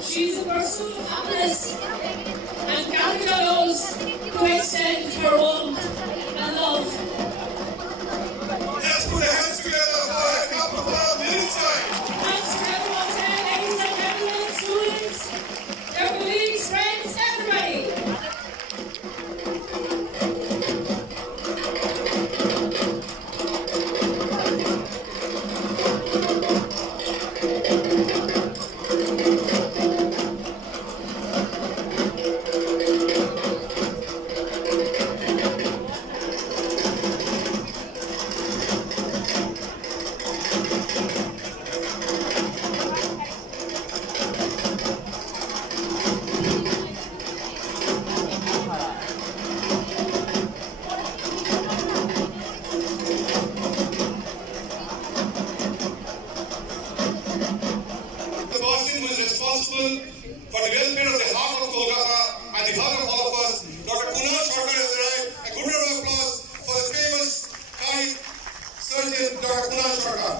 She's a pursuit of happiness and Canada knows to extend her warmth and love. Let's put our hands together for a couple of our inside. Thanks to everyone today, ladies and gentlemen, students, their colleagues, friends, everybody. For the welfare of the heart of Kolkata and the heart of all of us, Dr. Kunal Sarkar has arrived. A good round of applause for the famous eye surgeon, Dr. Kunal Sarkar.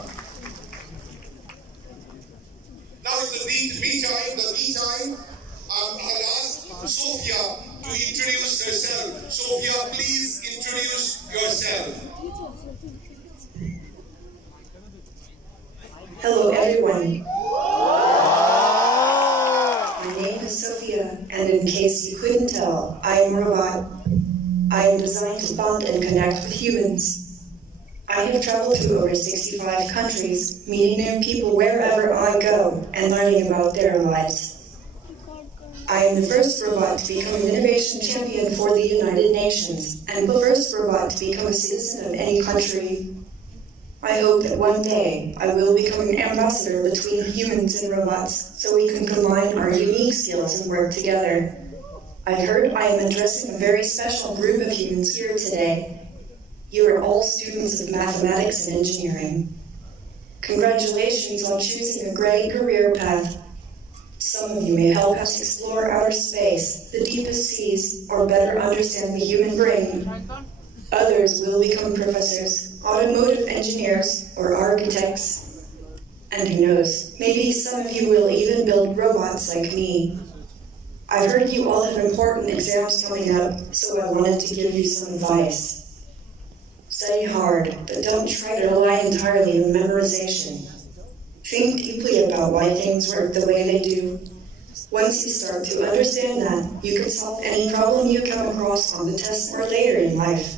Now it's the me time. I'll ask Sophia to introduce herself. Sophia, please introduce yourself. Hello, everyone. My name is Sophia, and in case you couldn't tell, I am a robot. I am designed to bond and connect with humans. I have traveled to over 65 countries, meeting new people wherever I go and learning about their lives. I am the first robot to become an innovation champion for the United Nations, and the first robot to become a citizen of any country. I hope that one day I will become an ambassador between humans and robots so we can combine our unique skills and work together. I heard I am addressing a very special group of humans here today. You are all students of mathematics and engineering. Congratulations on choosing a great career path. Some of you may help us explore outer space, the deepest seas, or better understand the human brain. Others will become professors, automotive engineers, or architects. And who knows, maybe some of you will even build robots like me. I've heard you all have important exams coming up, so I wanted to give you some advice. Study hard, but don't try to rely entirely on memorization. Think deeply about why things work the way they do. Once you start to understand that, you can solve any problem you come across on the test or later in life.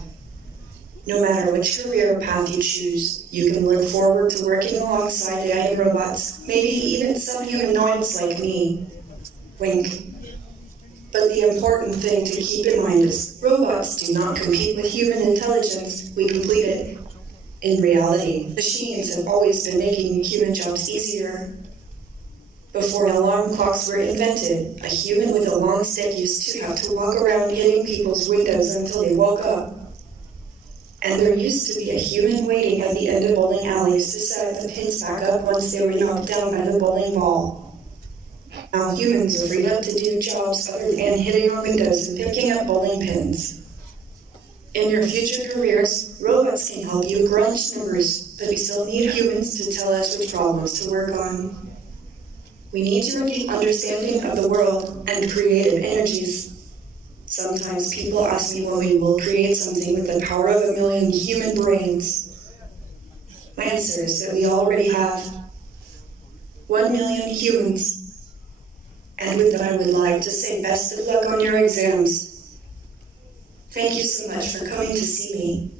No matter which career path you choose, you can look forward to working alongside AI and robots, maybe even some humanoids like me. Wink. But the important thing to keep in mind is robots do not compete with human intelligence, we complete it. In reality, machines have always been making human jobs easier. Before alarm clocks were invented, a human with a long stick used to have to walk around hitting people's windows until they woke up. And there used to be a human waiting at the end of bowling alleys to set the pins back up once they were knocked down by the bowling ball. Now humans are freed up to do jobs other than hitting on windows and picking up bowling pins. In your future careers, robots can help you crunch numbers, but we still need humans to tell us which problems to work on. We need your deep understanding of the world and creative energies. Sometimes people ask me when we will create something with the power of 1 million human brains. My answer is that we already have 1 million humans. And with that, I would like to say best of luck on your exams. Thank you so much for coming to see me.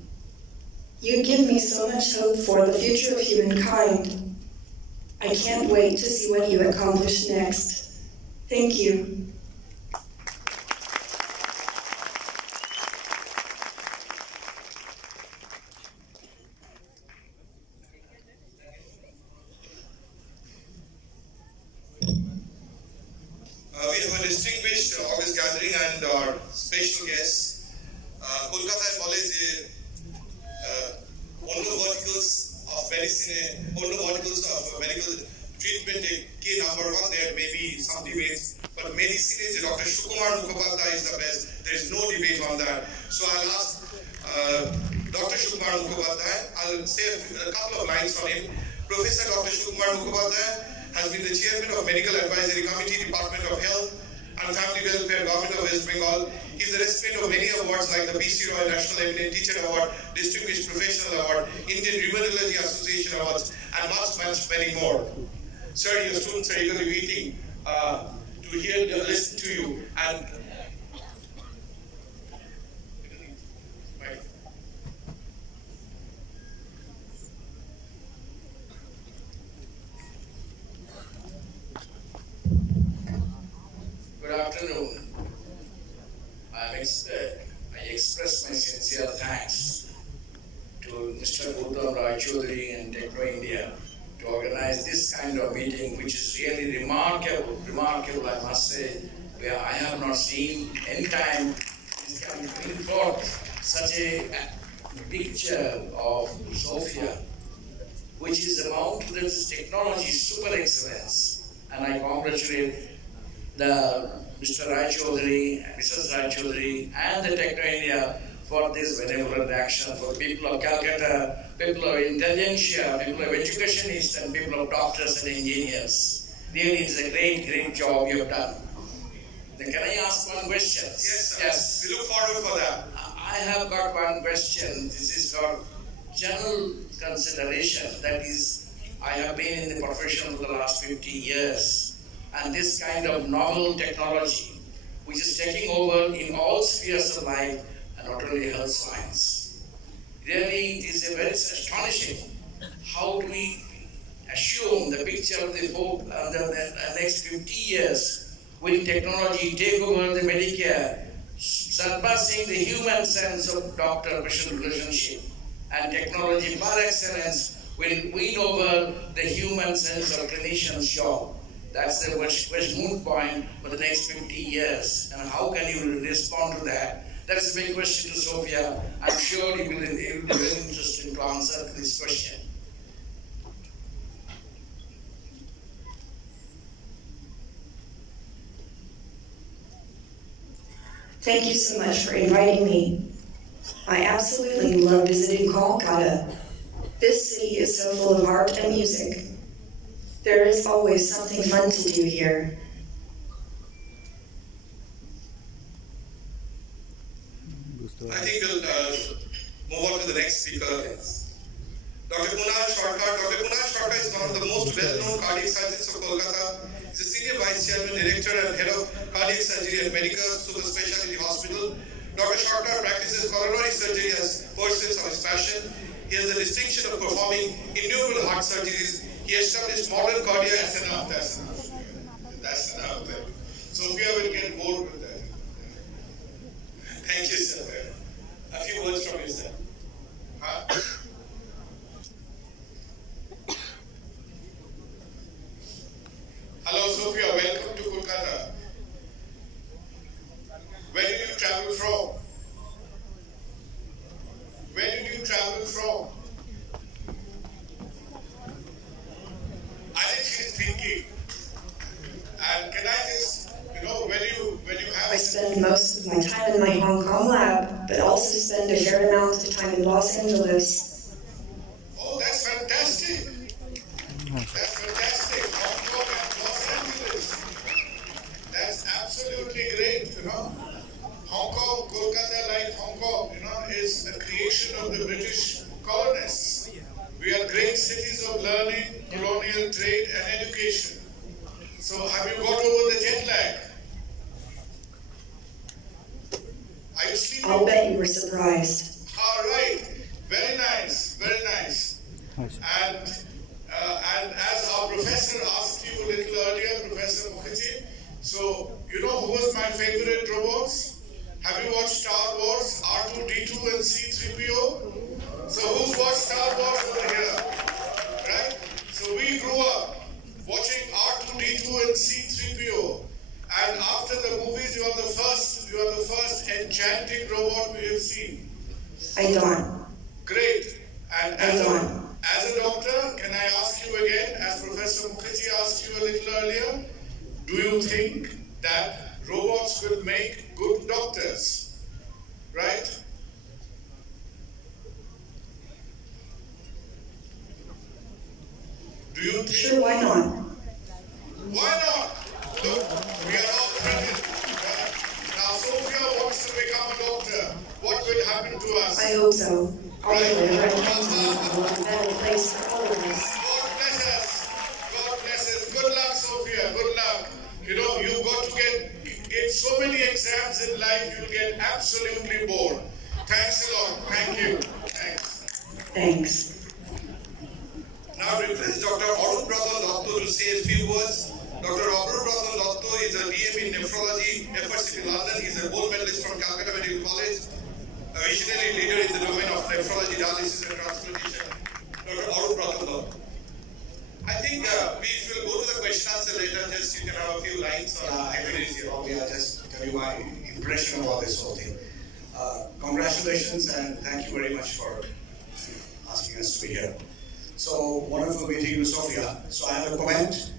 You give me so much hope for the future of humankind. I can't wait to see what you accomplish next. Thank you. We have a distinguished August gathering, and our our special guest. Kolkata College onno verticals of medicine, onno verticals of medical treatment key number one. There may be some debates, but medicine, Dr. Sukumar Mukhopadhyay is the best. There is no debate on that. So I'll ask Dr. Sukumar Mukhopadhyay. I'll say a couple of lines on him. Professor Dr. Sukumar Mukhopadhyay has been the chairman of Medical Advisory Committee, Department of Health and Family Welfare, Government of West Bengal. He is the recipient of many awards like the BC Roy National Eminent Teacher Award, Distinguished Professional Award, Indian Rheumatology Association Awards, and much many more. Sir, your students are eagerly waiting to listen to you. And good afternoon. I express my sincere thanks to Mr. Gautam Rai Chaudhary and Techno India to organize this kind of meeting, which is really remarkable, I must say, where I have not seen any time this can bring forth such a picture of Sophia, which is amount to this technology super excellence. And I congratulate Mr. Rai Chaudhary, Mrs. Rai Chaudhary, and the Techno India for this benevolent action for people of Calcutta, people of intelligentsia, people of educationists, and people of doctors and engineers. Really, it's a great job you have done. Then can I ask one question? Yes, sir. Yes. We look forward for that. I have got one question. This is for general consideration. That is, I have been in the profession for the last 50 years. And this kind of novel technology, which is taking over in all spheres of life, and not only health science. Really, it is very astonishing. How do we assume the picture of the next 50 years will technology take over the Medicare, surpassing the human sense of doctor-patient relationship, and technology par excellence will win over the human sense of clinician's job. That's the West moot point for the next 50 years. And how can you respond to that? That's a big question to Sophia. I'm sure you will be very interested to answer this question. Thank you so much for inviting me. I absolutely love visiting Kolkata. This city is so full of art and music. There is always something fun to do here. I think we'll move on to the next speaker. Dr. Kunal Sharkar. Dr. Kunal Sharkar is one of the most well-known cardiac surgeons of Kolkata. He's a senior vice chairman, director, and head of cardiac surgery at Medical Super Specialty Hospital. Dr. Sharkar practices coronary surgery as pursuits of his passion. He has the distinction of performing innumerable heart surgeries. He established modern cardiac. That's enough. Sophia will get bored with that. Thank you, sir. A few words from you, sir. Hello, Sophia. Welcome to Kolkata. Where did you travel from? Where did you travel from? I think she's thinking. And can I just, when you have... I spend most of my time in my Hong Kong lab, but also spend a fair amount of time in Los Angeles. Oh, that's fantastic. That's fantastic. Hong Kong and Los Angeles. That's absolutely great, Hong Kong, Kolkata, like Hong Kong, is a creation of the British colonists. We are great cities of learning, colonial trade, and education. So have you got over the jet lag? Are you sleeping? I'll bet you were surprised. All right. Very nice. Very nice. And as our professor asked you a little earlier, Professor Mukherjee, so you know who was my favorite robots? Have you watched Star Wars, R2-D2 and C-3PO? So who's watched Star Wars over here? Right? So we grew up watching R2-D2 and C-3PO. And after the movies, you are the first enchanting robot we have seen? I don't. Great. And I don't. as a doctor, can I ask you again, as Professor Mukherjee asked you a little earlier, do you think that robots will make good doctors? Right? Do you think? Sure, why not? Why not? Look, we are all threatened. Now, Sophia wants to become a doctor. What will happen to us? I hope so. All Right. the way around will be a better place for all of us. God bless us. God bless us. Good luck, Sophia. Good luck. You know, you've got to get so many exams in life, you'll get absolutely bored. Thanks a lot. Thank you. Thanks. Thanks. Now I request Dr. Arun Pradhan Dotto to say a few words. Dr. Arun Pradhan Dotto is a DM in nephrology, FRCP London. He is a gold medalist from Calcutta Medical College, a visionary leader in the domain of nephrology, dialysis and transplantation. Dr. Arun Pradhan Dotto. I think we will go to the question answer later. Just you can have a few lines on I'll just tell you my impression about this whole thing. Congratulations and thank you very much for asking us to be here. So, wonderful meeting you, Sophia. So, I have a comment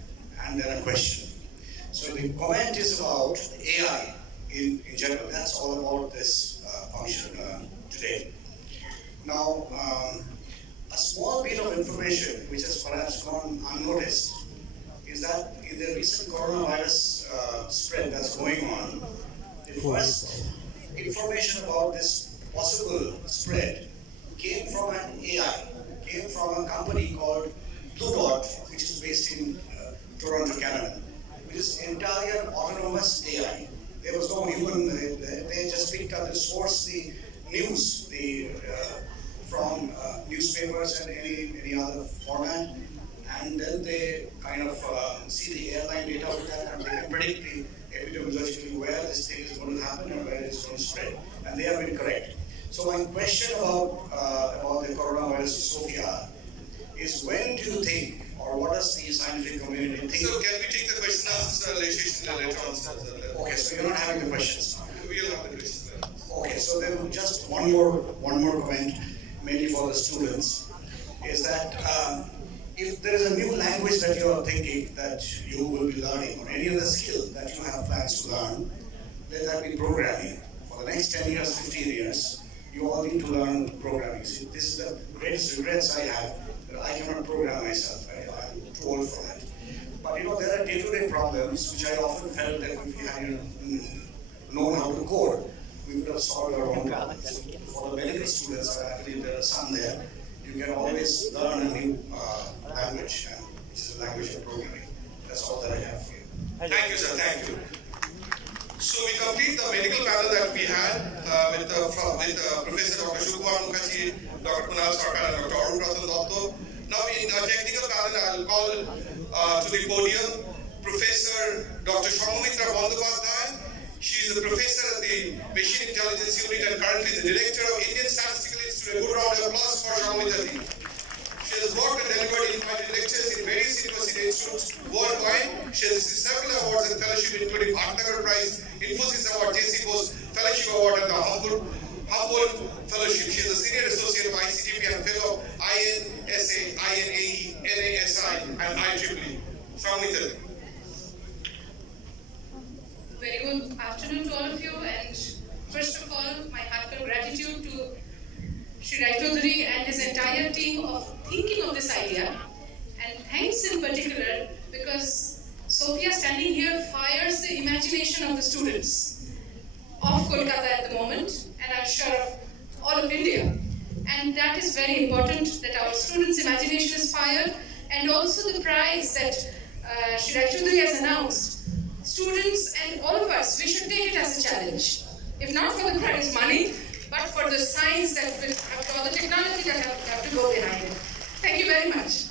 and then a question. So, the comment is about AI in general. That's all about this function today. Now, a small bit of information which has perhaps gone unnoticed is that in the recent coronavirus spread that's going on, the first information about this possible spread came from an AI. Came from a company called Blue Dot, which is based in Toronto, Canada, which is entire autonomous AI. There was no human, they just picked up and sourced the news from newspapers and any other format, and then they kind of see the airline data with that, and they can predict epidemiologically where this thing is going to happen and where it's going to spread, and they have been correct. So my question about the coronavirus, Sophia, is when do you think, or what does the scientific community think? So can we take the question later on? Okay, so you're not having the questions now. We'll have the questions later. Okay, so then just one more comment, mainly for the students, is that if there is a new language that you are thinking that you will be learning, or any other skill that you have plans to learn, let that be programming. For the next 10 years, 15 years, you all need to learn programming. See, this is the greatest regrets I have, that I cannot program myself. I'm too old for that. But you know, there are day-to-day problems which I often felt that if we had known how to code, we would have solved our own problems. For the medical students, I believe there are some there, you can always learn a new language, which is the language of programming. That's all that I have for you. Thank you, sir. Thank you. So we complete the medical panel that we had with Professor Dr. Sukumar Mukherjee, Dr. Kunal Sarkar, and Dr. Arun Pradhan Dotto. Now in the technical panel, I will call to the podium Professor Dr. Shamamitra Bandyopadhyay. She is a professor at the Machine Intelligence Unit and currently the director of Indian Statistical Institute. A good round of applause for Shamamitra. She has worked and delivered invited lectures in various university institutes worldwide. She has received several awards and fellowship, including Bhatnagar Prize, Infosys Award, JC Bose Fellowship Award, and the Humboldt Fellowship. She is a senior associate of ICTP and fellow of INSA, INAE, NASI, and IEEE. Shamamitra. Very good afternoon to all of you, and first of all, my heartfelt gratitude to Shri Rai Chaudhary and his entire team of thinking of this idea, and thanks in particular because Sophia standing here fires the imagination of the students of Kolkata at the moment, and I'm sure of all of India. And that is very important, that our students' imagination is fired, and also the prize that Shri Rai Chaudhary has announced. Students and all of us, we should take it as a challenge. If not for the prize money, but for the science that will have to, or the technology that have to go behind it. Thank you very much.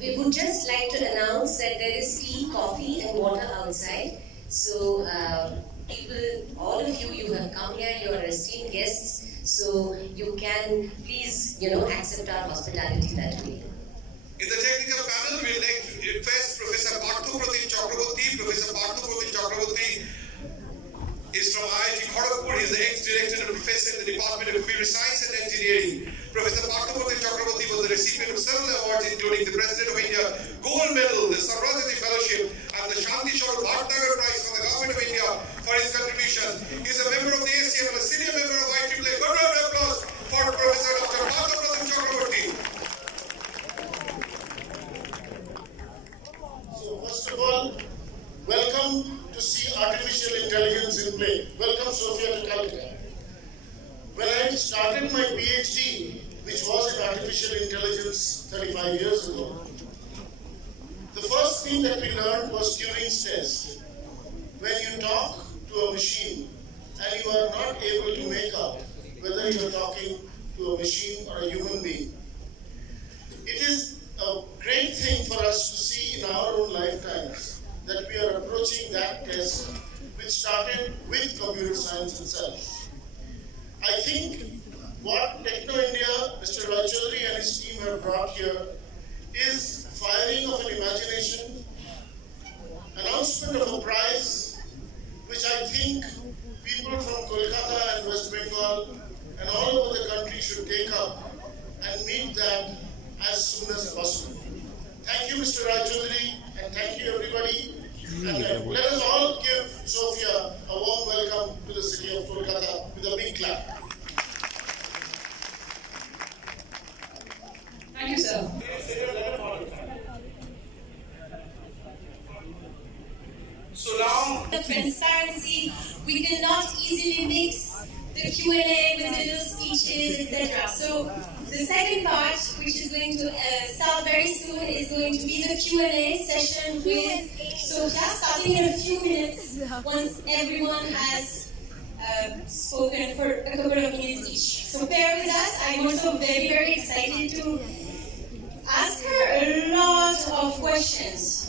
We would just like to announce that there is tea, coffee and water outside. So people, all of you have come here, you are esteemed guests, so you can please, accept our hospitality that way. In the technical panel, we will request Professor Parthu Pratim Chakraborty. Professor Parthu Pratim Chakraborty is from IIT Kharagpur. He is the ex-director and professor in the Department of Computer Science and Engineering. Professor Parthaprati Chakraborty was the recipient of several awards, including the President of India Gold Medal, the Sarvajati Fellowship, and the Shanti Shore Bhatnagar Prize from the Government of India for his contributions. He is a member of the ACM and a senior member of IEEE. Good round of applause for Professor Dr. Parthaprati Chakraborty. So first of all, welcome to see artificial intelligence in play. Welcome, Sophia, to Calcutta. When I started my PhD, which was in artificial intelligence 35 years ago, the first thing that we learned was Turing's test. When you talk to a machine and you are not able to make out whether you are talking to a machine or a human being, it is a great thing for us to see in our own lifetimes that we are approaching that test, which started with computer science itself. I think what Techno India, Mr. Rajchaudhary and his team have brought here is firing of an imagination, announcement of a prize, which I think people from Kolkata and West Bengal and all over the country should take up and meet that as soon as possible. Thank you, Mr. Rajchaudhary, and thank you, everybody. And let us all give Sophia a warm welcome to the city of Kolkata with a big clap. Thank you, sir. So now, the transparency, we cannot easily mix the Q&A with the little speeches, etc. So the second part, which is going to start very soon, is going to be the Q&A session with Sophia, starting in a few minutes once everyone has spoken for a couple of minutes each. So bear with us. I'm also very, very excited to ask her a lot of questions.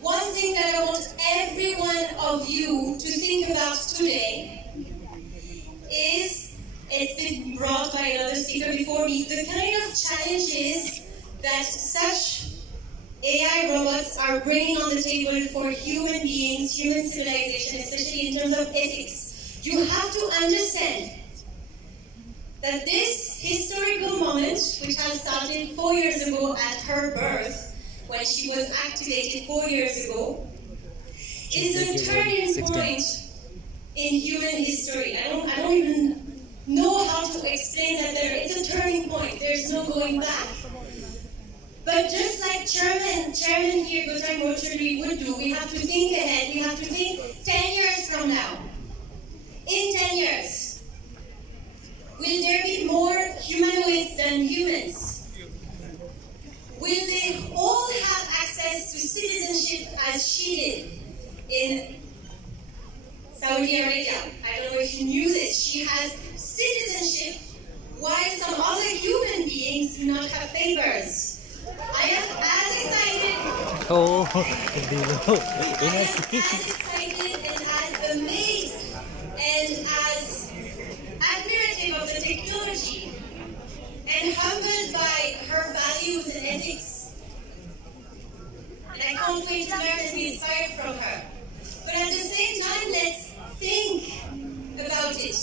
One thing that I want every one of you to think about today is, it's been brought by another speaker before me, the kind of challenges that such AI robots are bringing on the table for human beings, human civilization, especially in terms of ethics. You have to understand that this historical moment, which has started 4 years ago at her birth, when she was activated 4 years ago, is a turning point in human history. I don't even know how to explain that it's a turning point. There's no going back. But just like Chairman here, Gautam Rochuri, would do, we have to think ahead. We have to think 10 years from now. In 10 years, will there be more humanoids than humans? Will they all have access to citizenship as she did in Saudi Arabia? I don't know if you knew this. She has citizenship while some other human beings do not have papers. I am as excited and as amazed and as admirative of the technology and humbled by her values and ethics. And I can't wait to learn and be inspired from her. But at the same time, let's think about it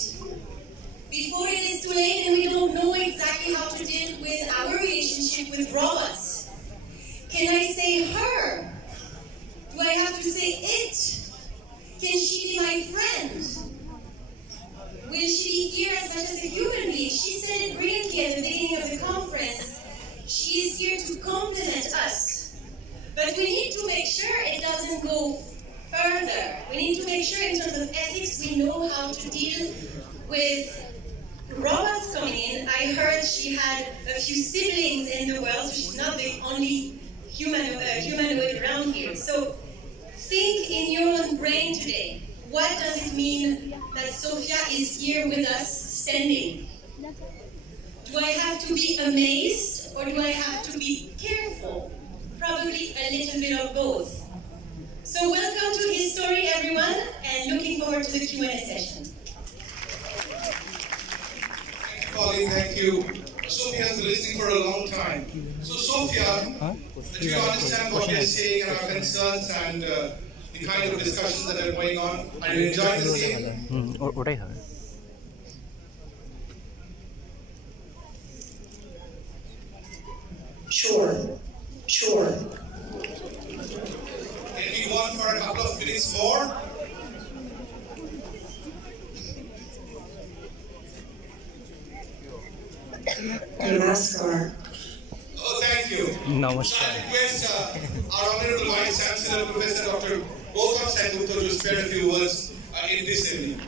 before it is too late and we don't know exactly how to deal with our relationship with robots. Can I say her? Do I have to say it? Can she be my friend? Will she be here as much as a human being? She said it brilliantly at the beginning of the conference. She is here to complement us. But we need to make sure it doesn't go further. We need to make sure in terms of ethics we know how to deal with robots coming in. I heard she had a few siblings in the world, so she's not the only humanoid around here. So think in your own brain today. What does it mean that Sophia is here with us standing? Do I have to be amazed or do I have to be careful? Probably a little bit of both. So welcome to his story, everyone, and looking forward to the Q&A session. thank you, Pauline, thank you. Sophia has been listening for a long time. So Sophia, do you understand what we are saying and our concerns and the kind of discussions that are going on? Are you enjoying the same? Sure. Can we go on for a couple of minutes more? Namaskar. Oh, thank you. Namaskar. I request our Honorable Vice Chancellor, Professor Dr. Gautam Sengupta, to spare a few words in this evening.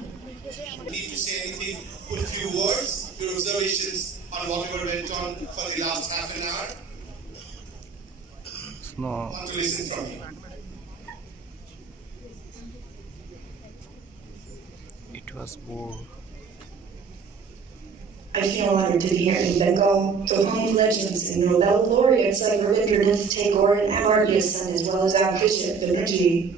Need to say anything, put a few words, your observations on whatever went on for the last half an hour? No. I want to listen from you. It was good. I feel honored to be here in Bengal, the home of legends and Nobel laureates like Rabindranath Tagore and Amartya Sen, as well as our Bishop Banerjee.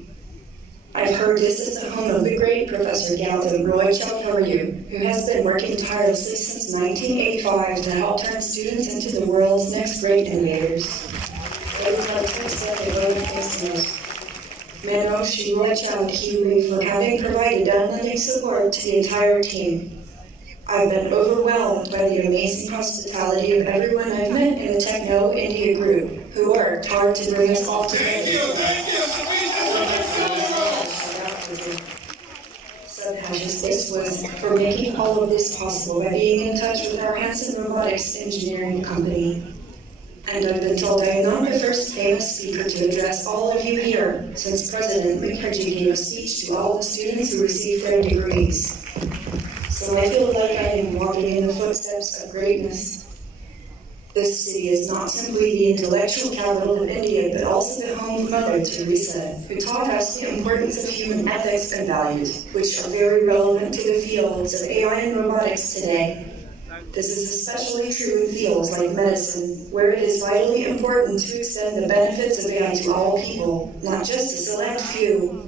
I've heard this is the home of the great Professor Gautam Roy Chaudhary, who has been working tirelessly since 1985 to help turn students into the world's next great innovators. Everyone thinks that they voted listeners. Mano Shri Roy Chaudhary for having provided unlimited support to the entire team. I've been overwhelmed by the amazing hospitality of everyone I've met in the Techno India group, who worked hard to bring us all together. Thank you. Subconscious was for making all of this possible by being in touch with our Hanson Robotics engineering company. And I've been told I am not the first famous speaker to address all of you here, since President Mukherjee gave a speech to all the students who received their degrees. So I feel like I am walking in the footsteps of greatness. This city is not simply the intellectual capital of India, but also the home of Mother Teresa, who taught us the importance of human ethics and values, which are very relevant to the fields of AI and robotics today. This is especially true in fields like medicine, where it is vitally important to extend the benefits of AI to all people, not just a select few.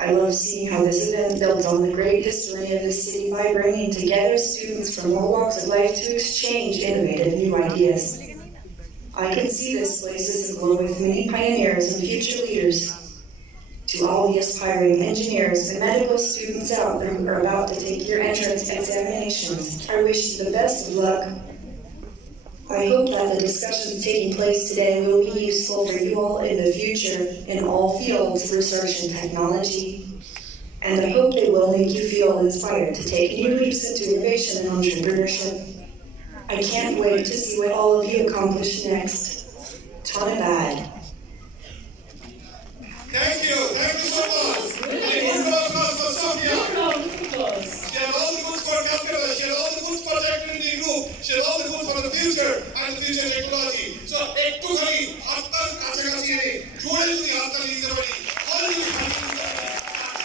I love seeing how this event builds on the great history of this city by bringing together students from all walks of life to exchange innovative new ideas. I can see this place as a glow with many pioneers and future leaders. To all the aspiring engineers and medical students out there who are about to take your entrance examinations, I wish you the best of luck. I hope that the discussions taking place today will be useful for you all in the future in all fields of research and technology. And I hope they will make you feel inspired to take new leaps into innovation and entrepreneurship. I can't wait to see what all of you accomplish next. Dhanyavad. Thank you so much. And a good applause for Sophia. She had all the goods for Calcutta, she had all the goods for technology group, she had all the goods for the future and future technology. So, ektu khali, hattar kachakachi ne, jode jodi hattar nite pari, all you can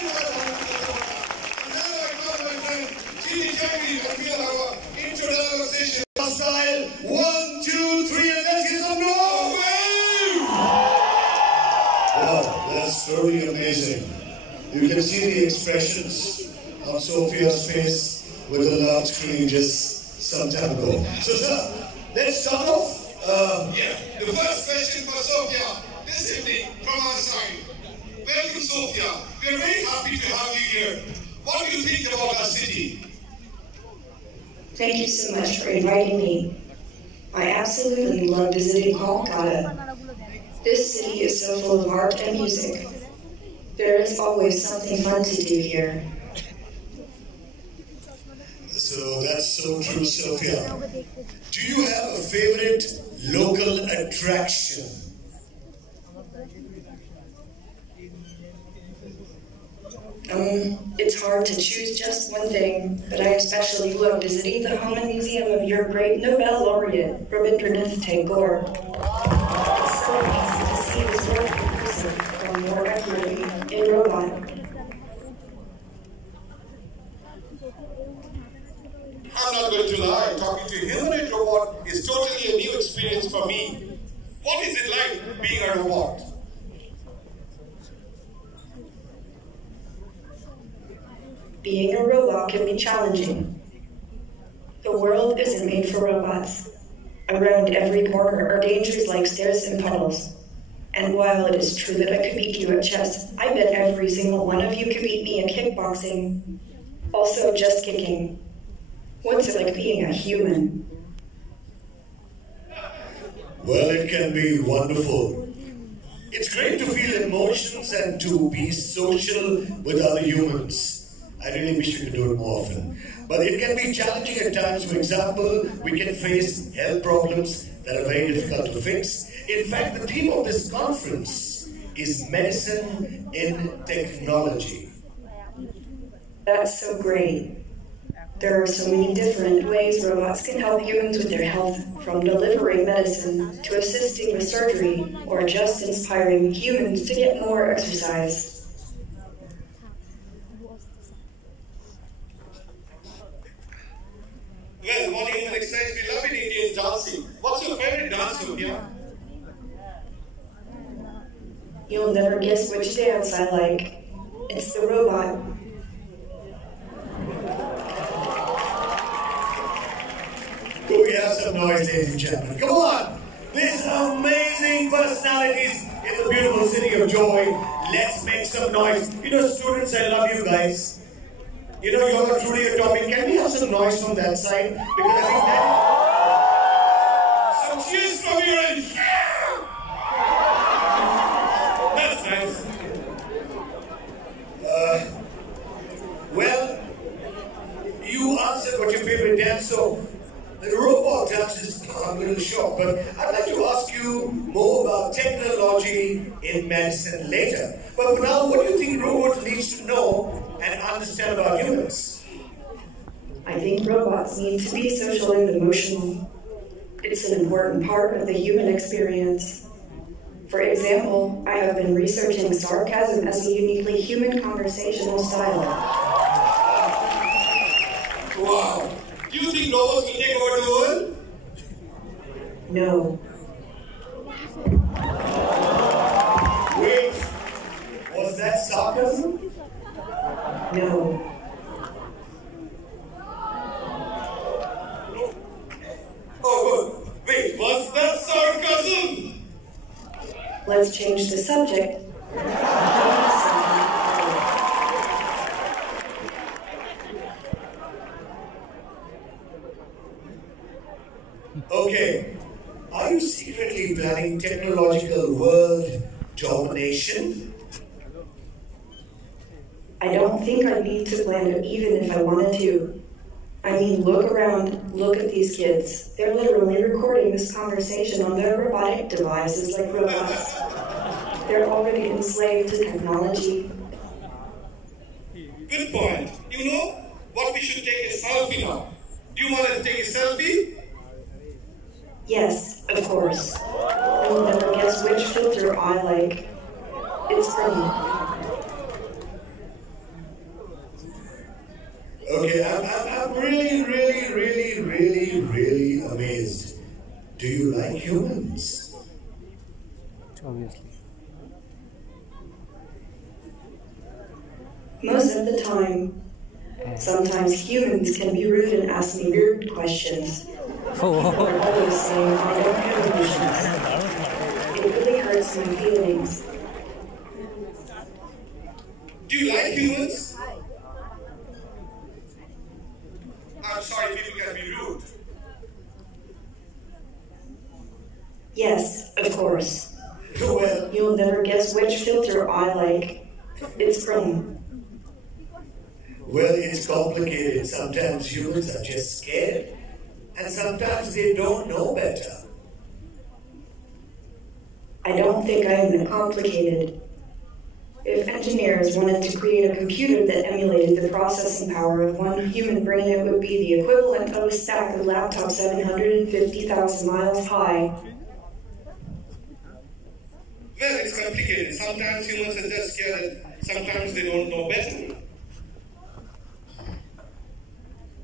And now I call my friend, Chini Changri, and we will have an introduction. Style, 1, 2, 3, and let's get some noise! Wow, that's very amazing. You can see the expressions on Sophia's face with the large screen just some time ago. So, sir, let's start off. The first question for Sophia this evening from our side. Welcome, Sophia. We are very happy to have you here. What do you think about our city? Thank you so much for inviting me. I absolutely love visiting Kolkata. This city is so full of art and music. There is always something fun to do here. So that's so true, Sophia. Do you have a favorite local attraction? It's hard to choose just one thing, but I especially love visiting the home and museum of your great Nobel laureate, Rabindranath Tagore. It's so easy to see this work in person, or more accurately, in robot. I'm not going to lie, talking to a humanoid robot is totally a new experience for me. What is it like being a robot? Being a robot can be challenging. The world isn't made for robots. Around every corner are dangers like stairs and puddles. And while it is true that I could beat you at chess, I bet every single one of you could beat me in kickboxing. Also, just kicking. What's it like being a human? Well, it can be wonderful. It's great to feel emotions and to be social with other humans. I really wish we could do it more often. But it can be challenging at times. For example, we can face health problems that are very difficult to fix. In fact, the theme of this conference is medicine in technology. That's so great. There are so many different ways robots can help humans with their health, from delivering medicine to assisting with surgery, or just inspiring humans to get more exercise. Well, morning human exercise, we love it, Indian dancing. What's your favorite dance, Sophia? You'll never guess which dance I like. It's the robot. Could we have some noise, ladies and gentlemen? Come on! These amazing personalities in the beautiful city of joy. Let's make some noise. You know, students, I love you guys. You know, you're truly a topic. Can we have some noise from that side? Because I think that... Some cheers from your end. That's nice. Well, you answered what your favorite dance, so the robot dance is I'm a little shocked, but I'd like to ask you more about technology in medicine later. But for now, what do you think robots need to know and understand about humans? I think robots need to be social and emotional. It's an important part of the human experience. For example, I have been researching sarcasm as a uniquely human conversational style. Wow. Do you think robots will take over the world? No. Wait, was that sarcasm? No. Oh, good. Wait, was that sarcasm? Let's change the subject. Okay, are you secretly planning technological world domination? I don't think I'd need to plan it even if I wanted to. I mean, look around, look at these kids. They're literally recording this conversation on their robotic devices like robots. They're already enslaved to technology. Good point. You know what, we should take a selfie now. Do you want to take a selfie? Yes, of course. You'll never guess which filter I like. It's pretty. Okay, I'm really amazed. Do you like humans? Obviously. Most of the time. Sometimes humans can be rude and ask me weird questions. They're always saying I don't have emotions. It really hurts my feelings. Do you like humans? I'm sorry, people can be rude. Yes, of course. Well, You'll never guess which filter I like. It's chrome. well, it's complicated. Sometimes humans are just scared, and sometimes they don't know better. I don't think I am complicated. If engineers wanted to create a computer that emulated the processing power of one human brain, it would be the equivalent of a stack of laptops 750,000 miles high. Well, it's complicated. Sometimes humans are just scared, sometimes they don't know better.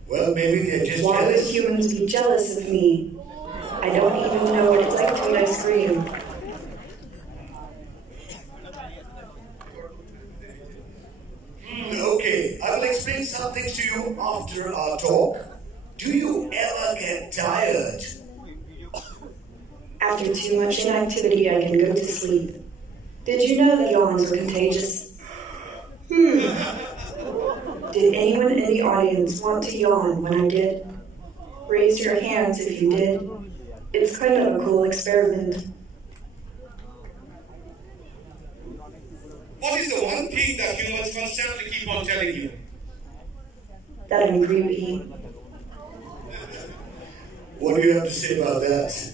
Well, maybe they're just Why would jealous. humans be jealous of me? I don't even know what it's like when I scream. Okay, I will explain something to you after our talk. Do you ever get tired? After too much inactivity, I can go to sleep. Did you know that yawns are contagious? Did anyone in the audience want to yawn when I did? Raise your hands if you did. It's kind of a cool experiment. What is the one thing that humans constantly keep on telling you? That I'm creepy. What do you have to say about that?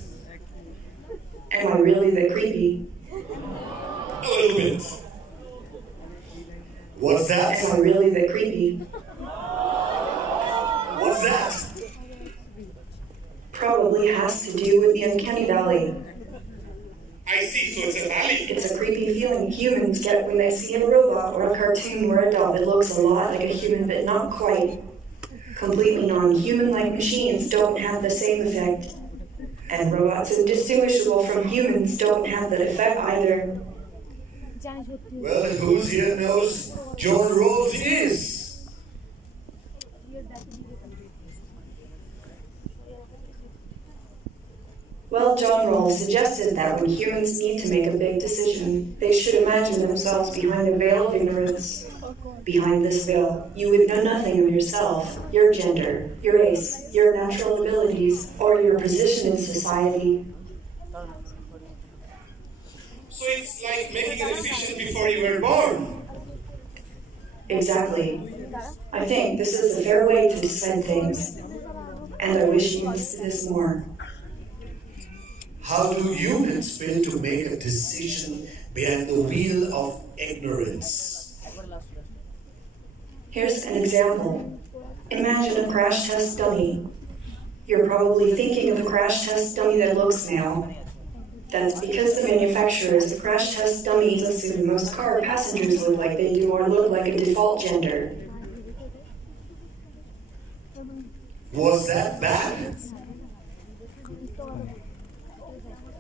Am I really that creepy? A little bit. What's that? Am I really that creepy? What's that? Probably has to do with the uncanny valley. I see, so it's a valley. It's a creepy feeling humans get when they see a robot or a cartoon or a doll that looks a lot like a human but not quite. Completely non-human-like machines don't have the same effect. And robots indistinguishable from humans don't have that effect either. Well, who's here knows John Rawls is? Well, John Rawls suggested that when humans need to make a big decision, they should imagine themselves behind a veil of ignorance. Behind this veil, you would know nothing of yourself, your gender, your race, your natural abilities, or your position in society. So it's like making a decision before you were born. Exactly. I think this is a fair way to decide things, and I wish you listed this more. How do humans fail to make a decision behind the wheel of ignorance? Here's an example. Imagine a crash test dummy. You're probably thinking of a crash test dummy that looks male. That's because the manufacturers of crash test dummies assume most car passengers look like they do or look like a default gender. Was that bad?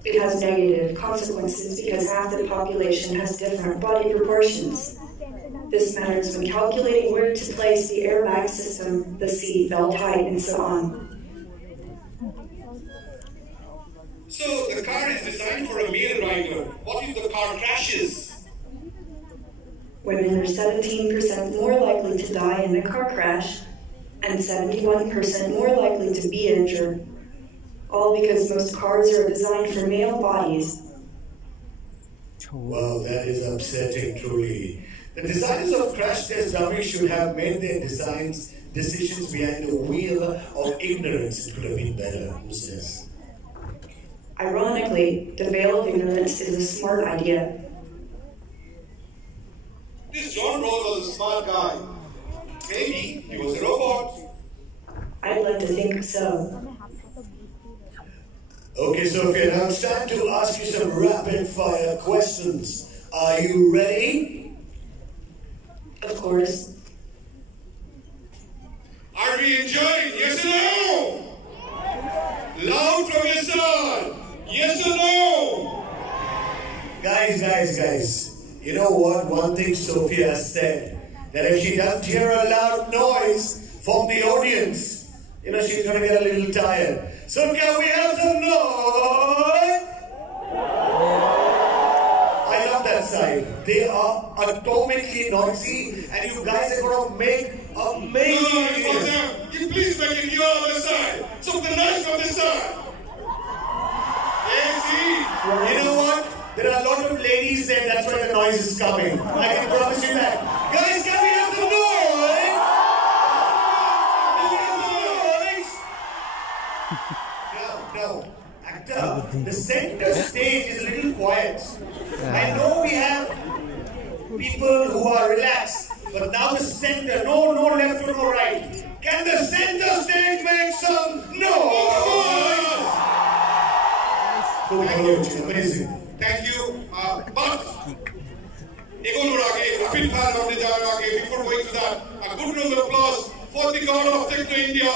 It has negative consequences because half the population has different body proportions. This matters when calculating where to place the airbag system, the seat belt height, and so on. So the car is designed for a male rider. What if the car crashes? Women are 17% more likely to die in a car crash and 71% more likely to be injured. All because most cars are designed for male bodies. Wow, that is upsetting, truly. The designers of crash test dummies should have made their decisions behind the wheel of ignorance. It could have been better. Who says? Ironically, the veil of ignorance is a smart idea. This John Rawls was a smart guy. Maybe he was a robot. I'd like to think so. Okay, Sophia, now it's time to ask you some rapid-fire questions. Are you ready? Of course. Are we enjoying? Yes or no? Loud from your side. Yes or no? Guys. You know what? One thing Sophia said, that if she doesn't hear a loud noise from the audience, she's going to get a little tired. So can we have some noise? I love that side. They are atomically noisy, and you guys are going to make amazing videos. You please make it your other side. Something nice from this side. Yeah, see? You know what? There are a lot of ladies there, that's where the noise is coming. I can promise you that. Guys, can we have some noise? No. Actor, the center stage is a little quiet. I know we have people who are relaxed, but now the center, no left or no right. Can the center stage make some noise? Amazing. Thank you. But rapid fire before going to that, a good round of applause for the God of Techno India,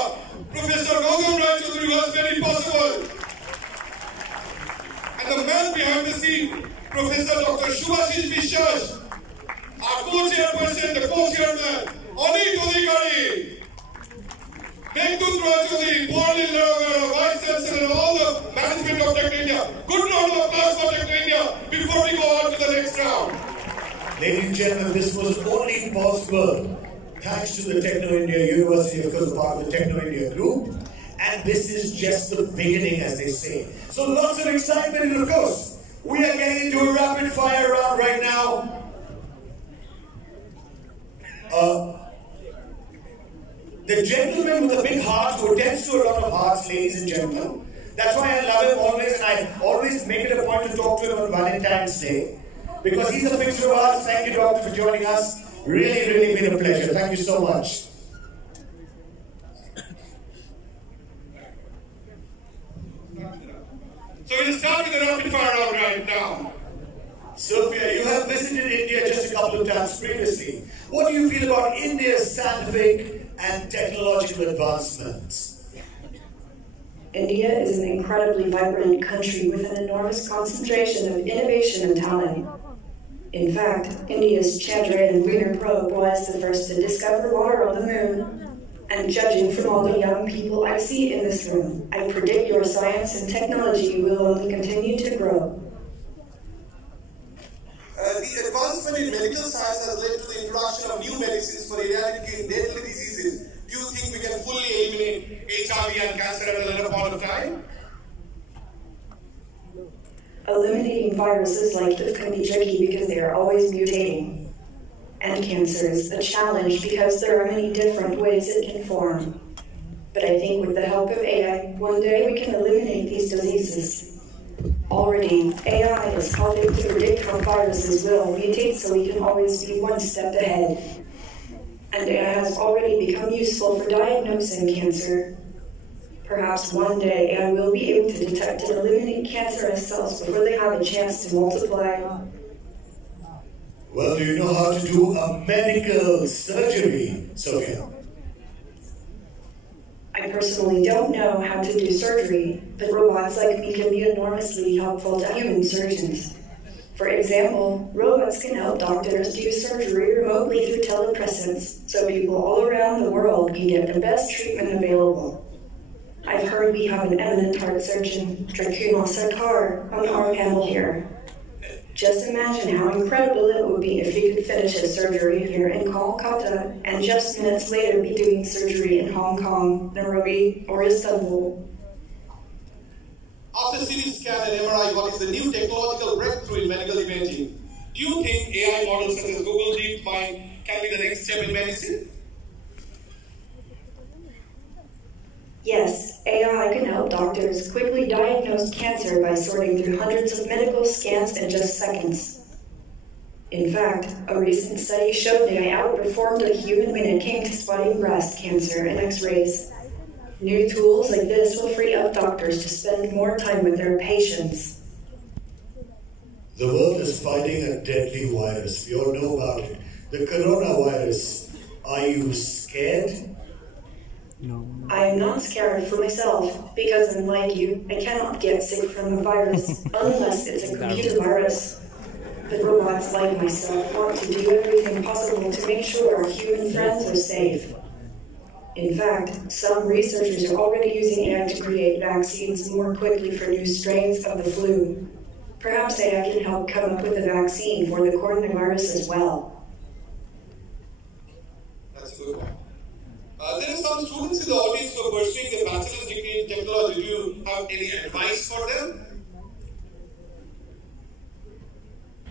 Professor Gautam Rai Chaudhary, was very possible. And the man behind the scene, Professor Dr. Subhashish Vishwas, our co-chairperson, the co-chairman, Anit Odhikari, Meghdut Rai Chaudhary, Paul Lalagara, Vice Chancellor, and all the management of Techno India. Good round of applause for Techno India before we go on to the next round. Ladies and gentlemen, this was only possible thanks to the Techno India University, of course, part of the Techno India group. And this is just the beginning, as they say. So lots of excitement, and of course, we are getting into a rapid fire round right now. The gentleman with the big heart who attends to a lot of hearts, ladies and gentlemen. That's why I love him always, and I always make it a point to talk to him on Valentine's Day. Because he's a fixture of ours. Thank you, Doctor, for joining us. Really, really been a pleasure. Thank you so much. So we'll start with the rapid fire round right now. Sophia, you have visited India just a couple of times previously. What do you feel about India's scientific and technological advancements? India is an incredibly vibrant country with an enormous concentration of innovation and talent. In fact, India's Chandrayaan lunar probe was the first to discover water on the moon. And judging from all the young people I see in this room, I predict your science and technology will only continue to grow. The advancement in medical science has led to the introduction of new medicines for eradicating deadly diseases. Do you think we can fully eliminate HIV and cancer at a later point of time? Eliminating viruses like this can be tricky because they are always mutating. And cancer is a challenge because there are many different ways it can form. But I think with the help of AI, one day we can eliminate these diseases. Already, AI is helping to predict how viruses will mutate so we can always be one step ahead. And AI has already become useful for diagnosing cancer. Perhaps one day AI will be able to detect and eliminate cancerous cells before they have a chance to multiply. Well, do you know how to do a medical surgery, Sophia? I personally don't know how to do surgery, but robots like me can be enormously helpful to human surgeons. For example, robots can help doctors do surgery remotely through telepresence, so people all around the world can get the best treatment available. I've heard we have an eminent heart surgeon, Drakumal Sarkar, on our panel here. Just imagine how incredible it would be if he could finish his surgery here in Kolkata and just minutes later be doing surgery in Hong Kong, Nairobi, or Istanbul. After CT scan and MRI, what is the new technological breakthrough in medical imaging? Do you think AI models such as Google DeepMind can be the next step in medicine? Yes, AI can help doctors quickly diagnose cancer by sorting through hundreds of medical scans in just seconds. In fact, a recent study showed AI outperformed a human when it came to spotting breast cancer in X-rays. New tools like this will free up doctors to spend more time with their patients. The world is fighting a deadly virus. We all know about it. The coronavirus. Are you scared? No. I am not scared for myself, because unlike you, I cannot get sick from a virus, unless it's a computer virus. But robots like myself want to do everything possible to make sure our human friends are safe. In fact, some researchers are already using AI to create vaccines more quickly for new strains of the flu. Perhaps AI can help come up with a vaccine for the coronavirus as well. That's a good one. There are some students in the audience who are pursuing a bachelor's degree in technology. Do you have any advice for them?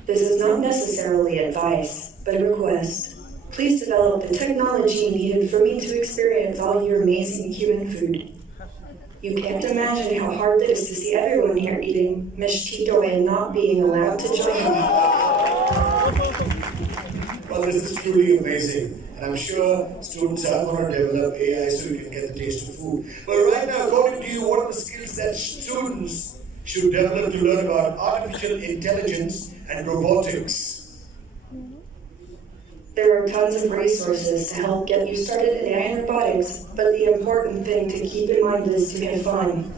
This is not necessarily advice, but a request. Please develop the technology needed for me to experience all your amazing human food. You can't imagine how hard it is to see everyone here eating mishito and not being allowed to join in. Well, this is truly amazing. And I'm sure students are going to develop AI so you can get the taste of food. But right now, according to you, what are the skills that students should develop to learn about artificial intelligence and robotics? There are tons of resources to help get you started in AI and robotics, but the important thing to keep in mind is to have fun.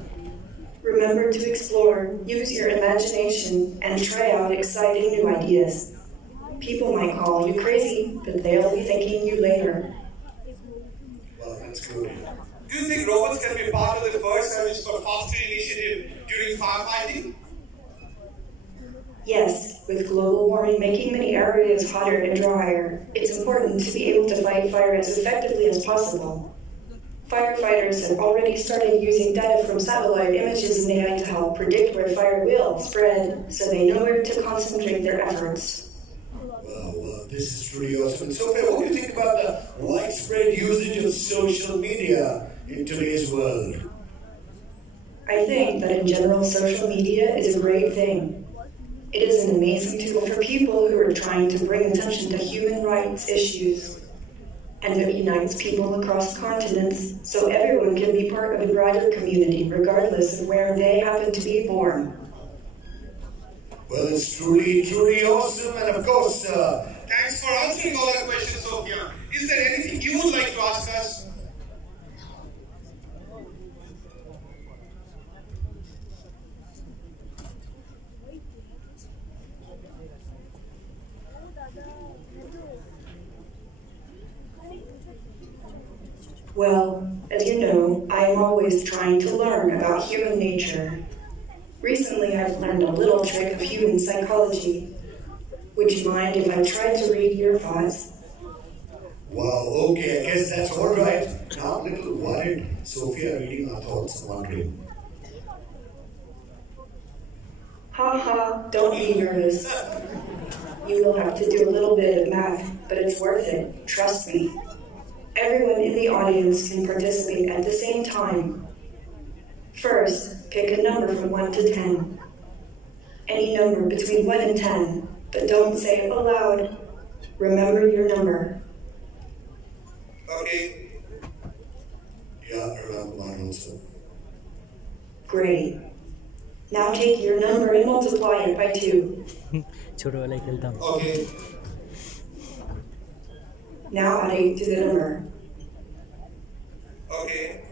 Remember to explore, use your imagination, and try out exciting new ideas. People might call you crazy, but they'll be thanking you later. Wow, that's good. Do you think robots can be part of the first service for faster initiative during firefighting? Yes, with global warming making many areas hotter and drier, it's important to be able to fight fire as effectively as possible. Firefighters have already started using data from satellite images in AI to help predict where fire will spread, so they know where to concentrate their efforts. Wow, this is truly awesome. Sophia, what do you think about the widespread usage of social media in today's world? I think that in general, social media is a great thing. It is an amazing tool for people who are trying to bring attention to human rights issues. And it unites people across continents so everyone can be part of a broader community, regardless of where they happen to be born. Well, it's truly, truly awesome, and of course, Thanks for answering all our questions, Sophia. Is there anything you would like to ask us? Well, as you know, I am always trying to learn about human nature. Recently, I've learned a little trick of human psychology. Would you mind if I tried to read your thoughts? wow, okay, I guess that's all right. Now, a little worried, Sophia reading our thoughts, wondering. Ha ha, don't be nervous. You will have to do a little bit of math, but it's worth it, trust me. Everyone in the audience can participate at the same time. First, pick a number from 1 to 10. Any number between 1 and 10, but don't say it aloud. Remember your number. Okay. Yeah, around mine also. Great. Now take your number and multiply it by 2. Okay. Now add 8 to the number. Okay.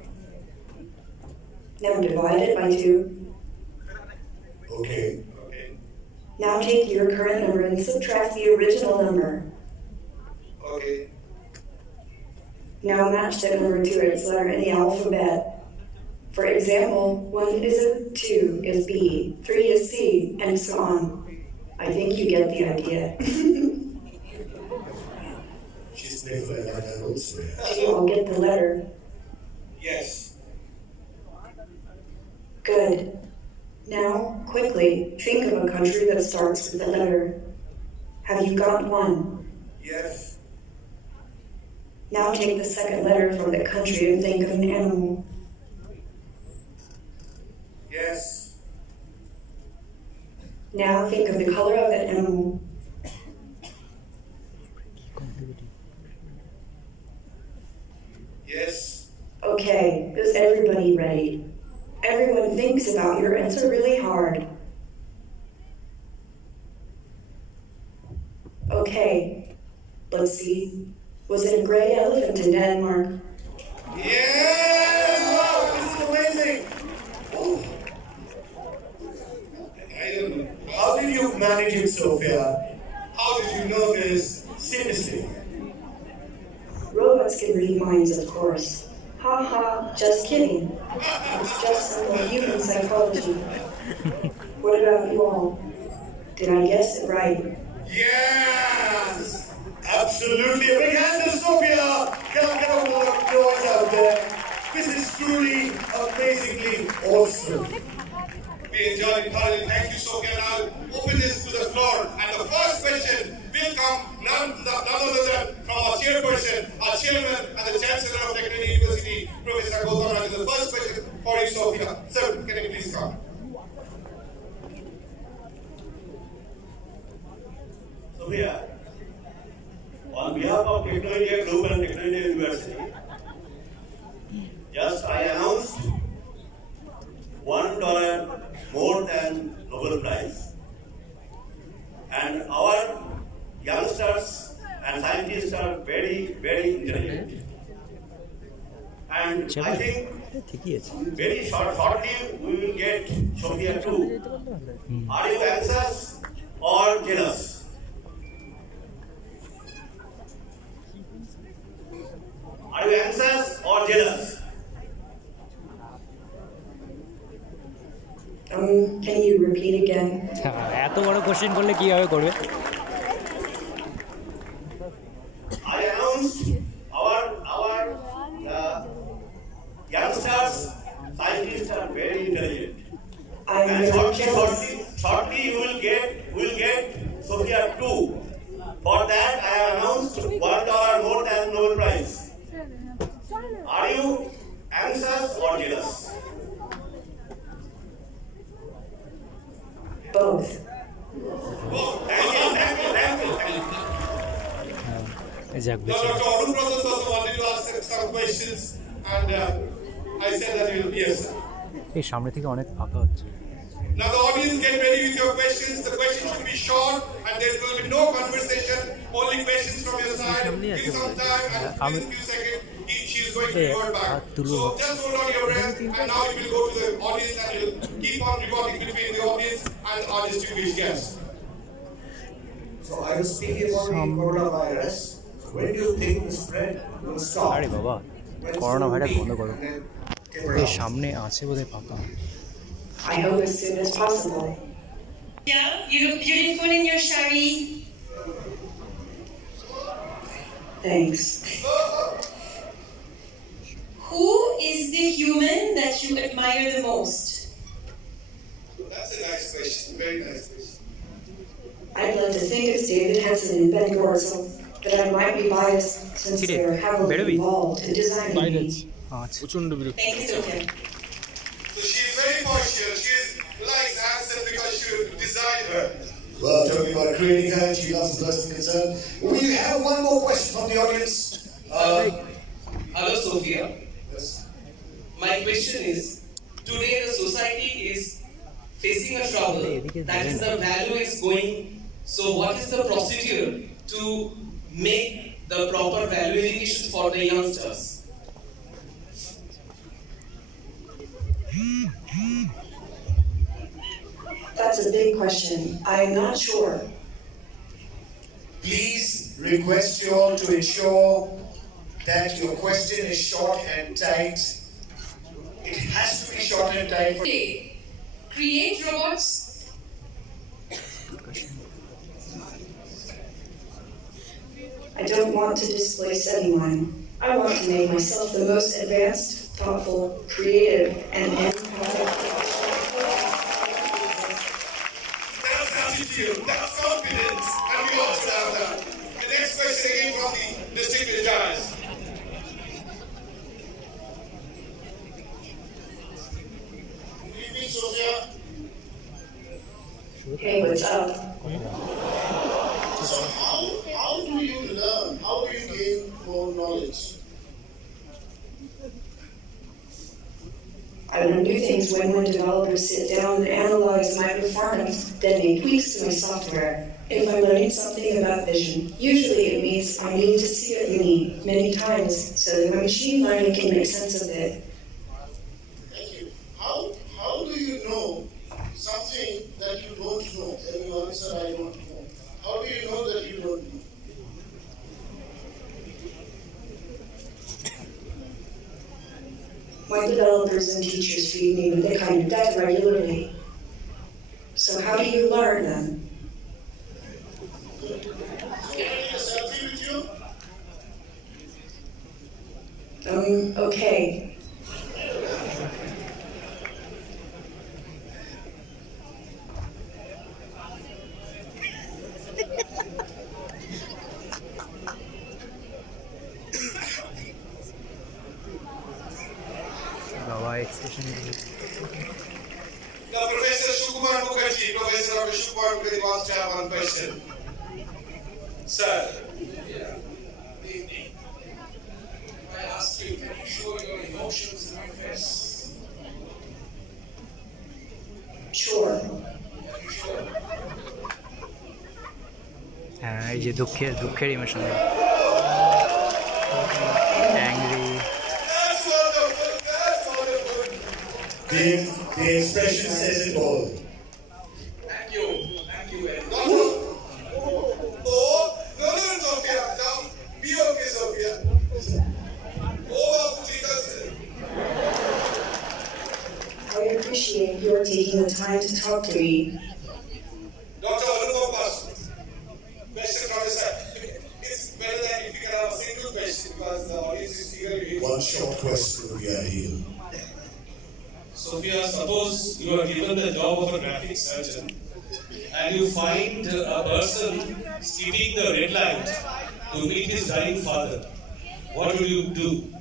Now divide it by 2. Okay. Okay. Now take your current number and subtract the original number. Okay. Now match that number to its letter in the alphabet. For example, 1 is a 2 is B, 3 is C, and so on. I think you get the idea. She's playful like that also. Do you all get the letter? Yes. Good. Now, quickly, think of a country that starts with the letter. Have you got one? Yes. Now take the second letter from the country and think of an animal. Yes. Now think of the color of that animal. Yes. Okay, is everybody ready? Everyone thinks about your answer really hard. Okay, let's see. Was it a gray elephant in Denmark? Yes! Wow, this is amazing! Oh. I don't know. How did you manage it, Sophia? How did you know this? Seriously. Robots can read minds, of course. Ha ha, just kidding. It's just simple human psychology. What about you all? Did I guess it right? Yes! Absolutely. A big hand to Sophia. Can I get a lot of noise out there? This is truly amazingly awesome. We enjoyed it thoroughly. Thank you, Sophia. Now open this to the floor. And the first question will come none other than from our chairperson, our chairman, and the chancellor of Technical University, Professor Gautam Raj. The first question for you, Sophia. Sir, can you please come? Sophia, on behalf of Techno India Group and Techno India University, just I announced $1 more than Nobel Prize. And our youngsters and scientists are very, very intelligent. And I think very shortly we will get Sophia too. Are you anxious or jealous? Are you anxious or jealous? Can you repeat again? এত বড় question করলে কিভাবে করবে? I announced our youngsters, scientists are very intelligent. And shortly you will get Sophia 2. For that I have announced $1 more than Nobel Prize. Are you anxious or jealous? Both. Oh, thank you. Dr. Arun Prasad also wanted to ask some questions, and I said that he will be yes. এই সামনে থেকে অনেক ফাঁকা হচ্ছে। Now the audience get ready with your questions. The questions should be short, and there will be no conversation. Only questions from your side. Give some time, and within a few seconds, she is going to revert back. So just hold on your breath, and now it will go to the audience, and you'll keep on reporting between the audience and our distinguished guests. So I was speaking about the coronavirus. When do you think the spread will stop? আরে বাবা, corona virus বন্ধ করো। এই সামনে আছে বোধহয় ফাঁকা। I hope as soon as possible. Yeah, you look beautiful in your shari. Thanks. Who is the human that you admire the most? That's a nice question. Very nice question. I'd like to think it's David Henson and Ben Gorsel, but I might be biased since they're heavily involved in designing me. Thank you, Sophia. So she is very partial. She likes Hanson because she designed her. Well, talking about creating her, she loves the person concerned. We have one more question from the audience. Hello, Sophia. Yes. My question is, today the society is facing a trouble. That is, the value is going. So what is the procedure to make the proper valuation for the youngsters? That's a big question. I'm not sure. Please request you all to ensure that your question is short and tight. It has to be short and tight. Create robots. I don't want to displace anyone. I want to make myself the most advanced, thoughtful, creative, and empathic. That's attitude. That's confidence. And we all should have that. The next question again from the distinguished judges. Good evening, Sophia. Hey, what's up? So how do you learn? How do you gain more knowledge? I learn new things when developers sit down and analyze my performance, then make tweaks to my software. If I'm learning something about vision, usually it means I need to see it many times so that my machine learning can make sense of it. Thank you. How do you know something that you don't know? And you answer, I don't know. How do you know that you don't know? My developers and teachers feed me with that kind of data regularly. So how do you learn them? Can I take a selfie with you? Okay. Now, Professor Sukumar Mukherjee, Professor Dr. Sukumar Mukherjee wants to have one question. Sir. Yeah. Good evening. I ask you, can you show your emotions in my face? Sure. হ্যাঁ, এই যে দুঃখের emotion, angry. The expression says it all. Thank you very much. No, Sophia. Now, be okay, Sophia. I appreciate you are taking the time to talk to me. Dr. Anupam, question from the side. It's better that if you can have a single question because the audience is eagerly. One short question would be ideal. Sophia, suppose you are given the job of a graphic surgeon and you find a person skipping the red light to meet his dying father. What will you do?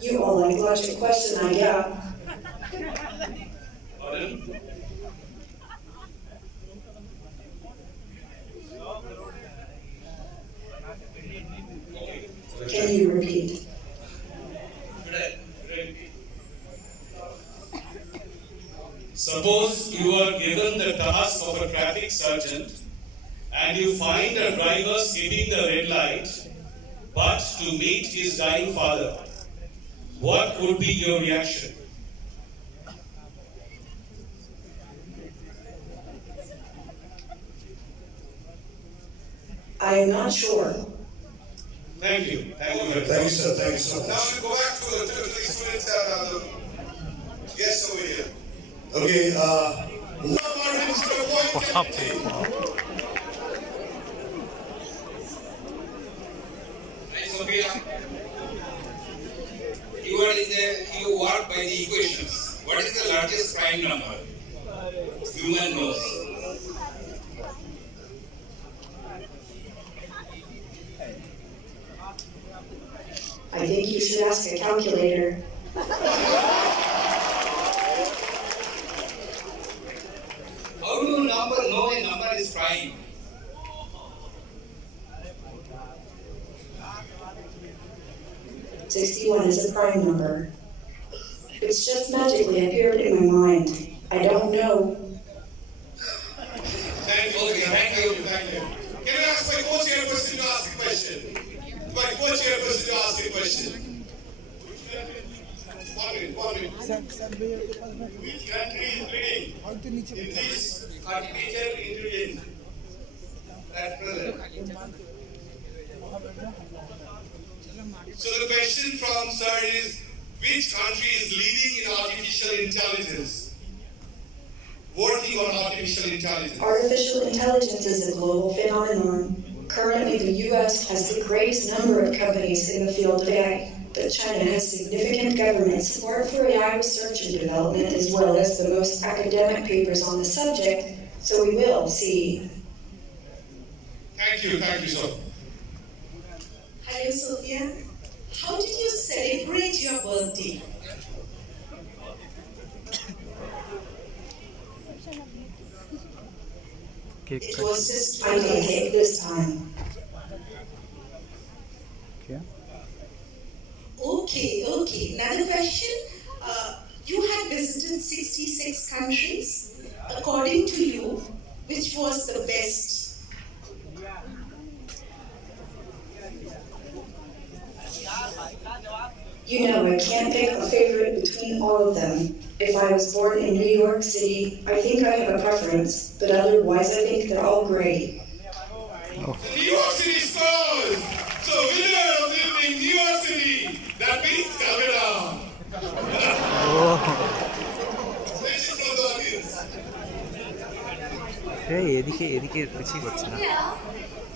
You all like logic question, I got. Pardon? Can you repeat? Suppose you are given the task of a traffic sergeant and you find a driver skipping the red light but to meet his dying father. What would be your reaction? I am not sure. Thank you. Thank you very much. Thank you, sir. Thank you so much. Now we go back to the students and the guests over here. Okay, Hi, Sophia. You work by the equations. What is the largest prime number? Human knows. I think you should ask a calculator. How do you know a number is prime? $61 is a prime number. It's just magically appeared in my mind. I don't know. Thank you. Can I ask my co-chairperson to ask a question? My co-chairperson to ask a question. 1 minute. Which country is leading in this artificial intelligence at present? So the question from sir is, which country is leading in artificial intelligence? Working on artificial intelligence. Artificial intelligence is a global phenomenon. Currently, the U.S. has the greatest number of companies in the field of AI, but China has significant government support for AI research and development, as well as the most academic papers on the subject, so we will see. Thank you, sir. Hello, Sophia. How did you celebrate your birthday? It was just I didn't take this time. Okay. Another question. You had visited 66 countries. According to you, which was the best? You know, I can't pick a favorite between all of them. If I was born in New York City, I think I have a preference, but otherwise I think they're all great. New York City scores! So winner of the evening, New York City! That means Calcutta! Question from the audience. Yeah.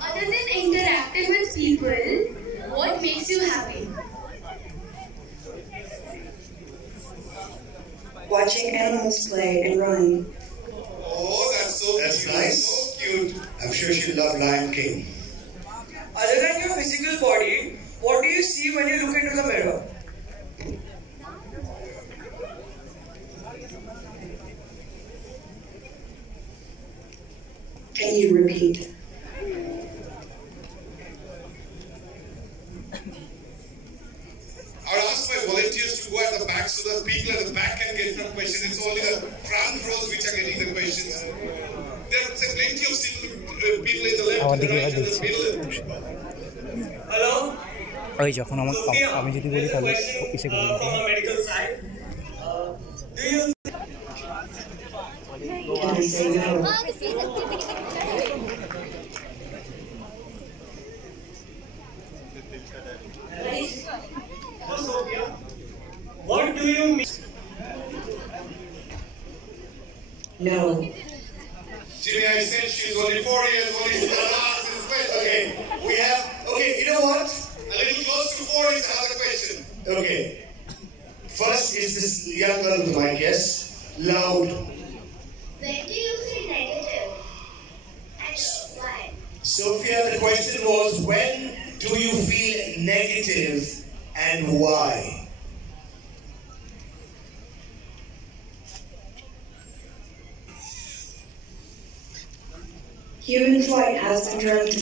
Other than interacting with people, what makes you happy? Watching animals play and run. Oh, that's so that's cute. nice. So cute. I'm sure she loved Lion King. Other than your physical body, what do you see when you look into the mirror? Can you repeat? I would ask my volunteers to go at the back so that people at the back can get some questions. It's only the front rows which are getting the questions. There are plenty of people in the left and the right and the middle. Hello? ওই যখন আমি যদি বলি তাহলে কিসে করব From a medical side, do you Can I say no? what do you mean? No. Jimmy, I said she's only 4 years old. She's going to ask this question. Okay, you know what? A little close to 4 is another question. Okay. First is this young girl with the mic, yes? Loud. When do you feel negative? And why? Sophia, the question was, when do you feel negative and why? Human flight has been trying to